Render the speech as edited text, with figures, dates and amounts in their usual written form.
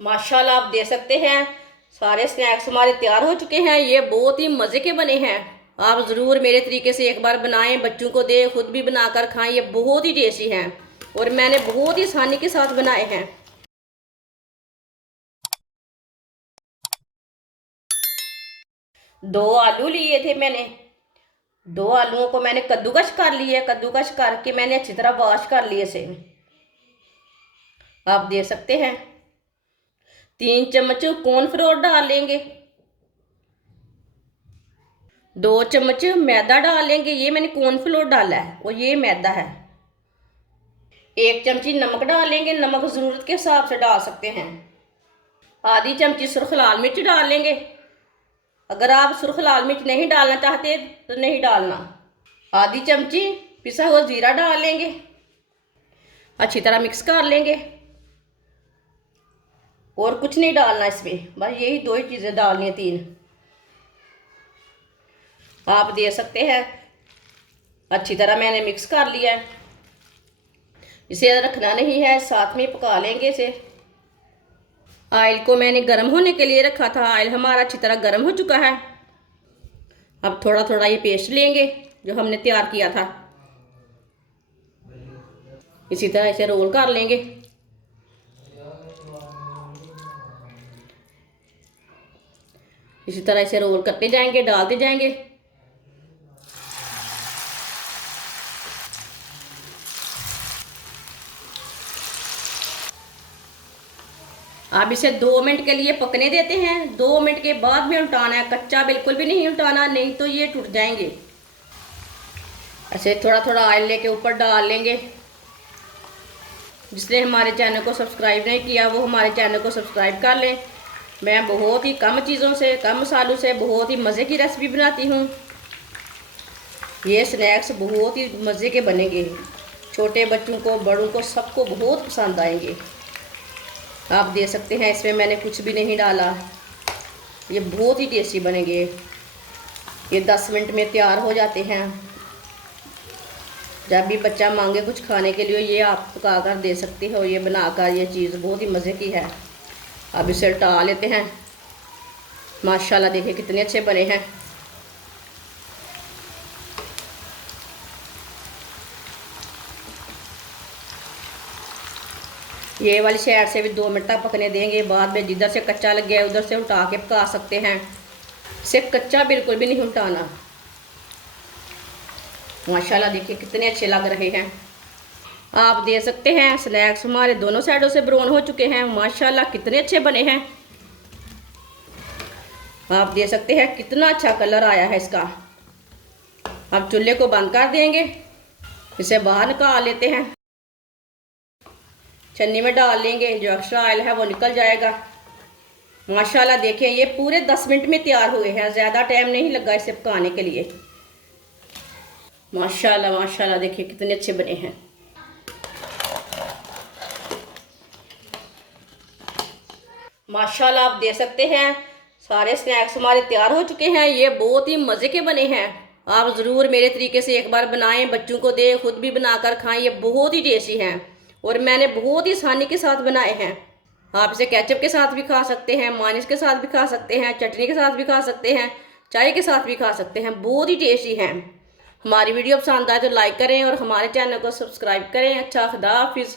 माशाल्लाह आप देख सकते हैं सारे स्नैक्स हमारे तैयार हो चुके हैं। ये बहुत ही मज़े के बने हैं। आप ज़रूर मेरे तरीके से एक बार बनाएं, बच्चों को दें, खुद भी बनाकर खाएं। ये बहुत ही टेस्टी हैं और मैंने बहुत ही आसानी के साथ बनाए हैं। 2 आलू लिए थे मैंने। 2 आलूओं को मैंने कद्दूकश कर लिया। कद्दूकश करके मैंने अच्छी तरह वॉश कर लिए से। आप देख सकते हैं 3 चम्मच कॉर्नफ्लोर डाल लेंगे। 2 चम्मच मैदा डाल लेंगे। ये मैंने कॉर्नफ्लोर डाला है और ये मैदा है। 1 चमची नमक डाल लेंगे। नमक ज़रूरत के हिसाब से डाल सकते हैं। आधी चमची सुर्ख लाल मिर्च डाल लेंगे। अगर आप सुर्ख लाल मिर्च नहीं डालना चाहते तो नहीं डालना। आधी चमची पिसा हुआ जीरा डाल लेंगे। अच्छी तरह मिक्स कर लेंगे और कुछ नहीं डालना इसमें, बस यही 2 ही चीज़ें डालनी है। 3 आप दे सकते हैं। अच्छी तरह मैंने मिक्स कर लिया है। इसे रखना नहीं है, साथ में पका लेंगे इसे। ऑयल को मैंने गर्म होने के लिए रखा था। ऑयल हमारा अच्छी तरह गर्म हो चुका है। अब थोड़ा थोड़ा ये पेस्ट लेंगे जो हमने तैयार किया था। इसी तरह इसे रोल कर लेंगे। इसी तरह इसे रोल करते जाएंगे, डालते जाएंगे। आप इसे 2 मिनट के लिए पकने देते हैं। 2 मिनट के बाद में उल्टाना है, कच्चा बिल्कुल भी नहीं उल्टाना, नहीं तो ये टूट जाएंगे। ऐसे थोड़ा थोड़ा ऑयल लेके ऊपर डाल लेंगे। जिसने हमारे चैनल को सब्सक्राइब नहीं किया वो हमारे चैनल को सब्सक्राइब कर लें। मैं बहुत ही कम चीज़ों से, कम मसालों से बहुत ही मज़े की रेसिपी बनाती हूँ। ये स्नैक्स बहुत ही मज़े के बनेंगे। छोटे बच्चों को, बड़ों को, सबको बहुत पसंद आएंगे। आप देख सकते हैं इसमें मैंने कुछ भी नहीं डाला। ये बहुत ही टेस्टी बनेंगे। ये 10 मिनट में तैयार हो जाते हैं। जब भी बच्चा मांगे कुछ खाने के लिए ये आप पका कर दे सकते हो। ये बनाकर ये चीज़ बहुत ही मज़े की है। अब इसे उल्टा लेते हैं। माशाल्लाह देखिए कितने अच्छे बने हैं। ये वाली साइड से भी 2 मिनट तक पकने देंगे। बाद में जिधर से कच्चा लग गया उधर से उल्टा के पका सकते हैं। इसे कच्चा बिल्कुल भी नहीं उल्टाना। माशाल्लाह देखिए कितने अच्छे लग रहे हैं। आप देख सकते हैं स्नैक्स हमारे दोनों साइडों से ब्राउन हो चुके हैं। माशाल्लाह कितने अच्छे बने हैं। आप देख सकते हैं कितना अच्छा कलर आया है इसका। अब चूल्हे को बंद कर देंगे। इसे बाहर निकाल लेते हैं। छन्नी में डाल लेंगे, जो एक्स्ट्रा ऑयल है वो निकल जाएगा। माशाल्लाह देखिए ये पूरे 10 मिनट में तैयार हुए हैं। ज़्यादा टाइम नहीं लगा इसे पकाने के लिए। माशाल्लाह माशाल्लाह देखिए कितने अच्छे बने हैं। माशाल्लाह आप देख सकते हैं सारे स्नैक्स हमारे तैयार हो चुके हैं। ये बहुत ही मज़े के बने हैं। आप ज़रूर मेरे तरीके से एक बार बनाएं, बच्चों को दें, खुद भी बनाकर खाएं। ये बहुत ही टेस्टी हैं और मैंने बहुत ही आसानी के साथ बनाए हैं। आप इसे केचप के साथ भी खा सकते हैं, मायोनीज के साथ भी खा सकते हैं, चटनी के साथ भी खा सकते हैं, चाय के साथ भी खा सकते हैं। बहुत ही टेस्टी हैं। हमारी वीडियो पसंद आए तो लाइक करें और हमारे चैनल को सब्सक्राइब करें। अच्छा, खुदा हाफिज़।